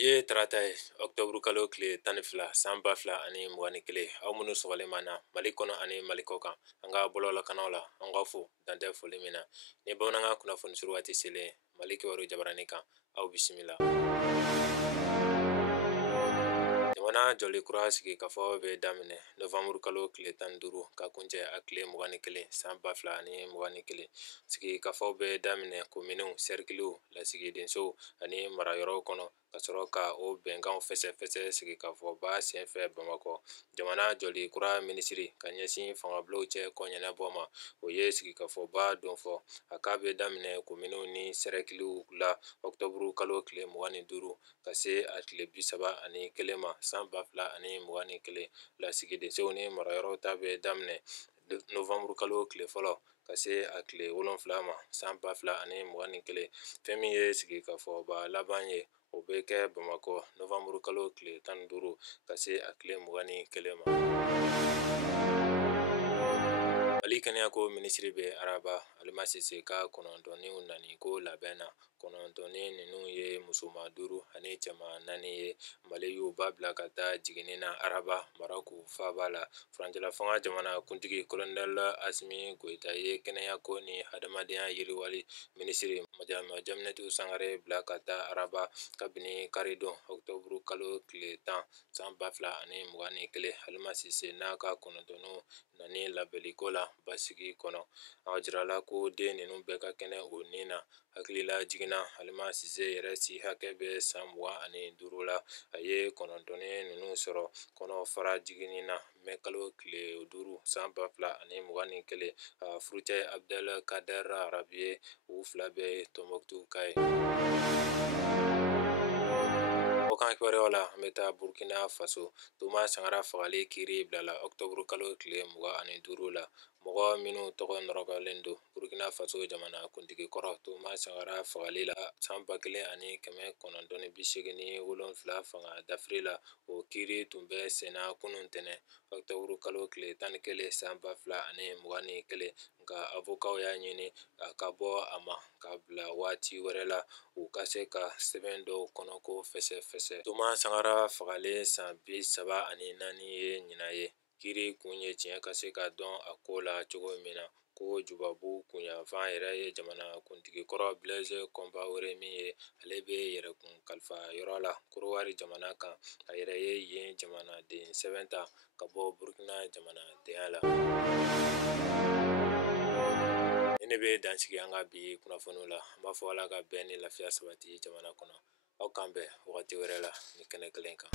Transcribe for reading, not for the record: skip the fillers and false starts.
Ye tarata ye octobre kalo tile 12 san 2021 aw minnu sɔgɔlen ma na Mali kɔnɔ ani Mali kɔ kan an ka bɔlɔlɔkannaw la an ka fo dantɛ foli min na ni bamanankan kunnafoni suru waati selen Mali Kibaru jabarani kan aw bisimila. Jamana jɔli kura sigi ka fɔ bɛ daminɛ novembre kalo tile 15 ka kuncɛ a tile 21 san 2021 sigi ka fɔ bɛ daminɛ kominiw cerclew lasigidensow ani marayɔrɔw kɔnɔ ka sɔrɔ ka o bɛnkanw fɛsɛfɛsɛ sigi ka fɔ ba senfɛ Bamakɔ. Jamana jɔli kura minisiri ka ɲɛsin fangabulow cɛ kɔɲɛnabɔ ma o ye sigi ka fɔ ba don fɔ a k'a bɛ daminɛ kominiw ni cerclew la octobre kalo tile 25 ka se a tile 31 ma san 2021 lasigidensow ni marayɔrɔw ta bɛ daminɛ novembre kalo tile fɔlɔ ka se a tile 7 ma san 2021 fɛn min ye sigi ka fɔ ba laban ye o bɛ kɛ Bamakɔ novembre kalo tile 15 ka se a tile 21 ma. Mali kɛnɛyako minisiri bɛ araba Alimasise ka kɔnɔntɔnniw nani ko labɛn na kɔnɔntɔnni ninnu ye musoma 5 ani cɛma 4 ye Mali y'u ba bila ka taa jiginni na araba Maraku faaba la furancɛla fanga jamana kuntigi Colonel Asimi Goita ye kɛnɛyako ni hadamadenya yiriwali minisiri Jaminatu Sangare bila ka taa araba kabini karidon octobre kalo tile 10 san 2021 Alimasise n'a ka kɔnɔntɔnniw nani labɛliko la basigi kɔnɔ a jirala ko den ninnu bɛɛ ka kɛnɛ o nin na hakilila jiginna Alimasise yɛrɛ si hakɛ bɛ san 25 la a ye kɔnɔntɔnni ninnu sɔrɔ kɔnɔ fara jiginni na mɛ kalo tile 5 san 2021 a furucɛ Abdel Kader Arabi ye u fila bɛɛ Tɔnbɔkutu ka ye. Kan kibaruyaw la an bɛ taa Burkina Faso Toma Sankara fagali kiiri bilala octobre kalo tile 25 la mɔgɔ minnu tɔgɔ nɔrɔgɔlen don Burkina Faso jamana kuntigi kɔrɔ Toma Sankara fagali la san 1987 fanga dafiri la o kiiri tun bɛ senna kunun ntɛnɛn octobre kalo tile 11 san 2021 nka avokaw y'a ɲini a ka bɔ a ma ka bila waati wɛrɛ la u ka se ka sɛbɛn dɔw kɔnɔ ko fɛsɛfɛsɛ. Toma Sankara fagalen san 34 ye ɲinan ye kiiri kun ye tiɲɛ ka se ka dɔn a ko la cogo min na ko jubabu kunyanfan yɛrɛ ye jamana kuntigi kɔrɔ Blaise Compaoré min ye ale bɛ yɛrɛkun kalifa yɔrɔ la Korowari jamana kan a yɛrɛ ye yen jamanaden sɛbɛn ta ka bɔ Burkina jamanadenya la. Ne bɛ dansigi an ka bi kunnafoniw la an b'a fɔ Ala ka bɛn ni lafiya sabati jamana kɔnɔ aw kan bɛn wagati wɛrɛ la ni kɛnɛ kelen kan.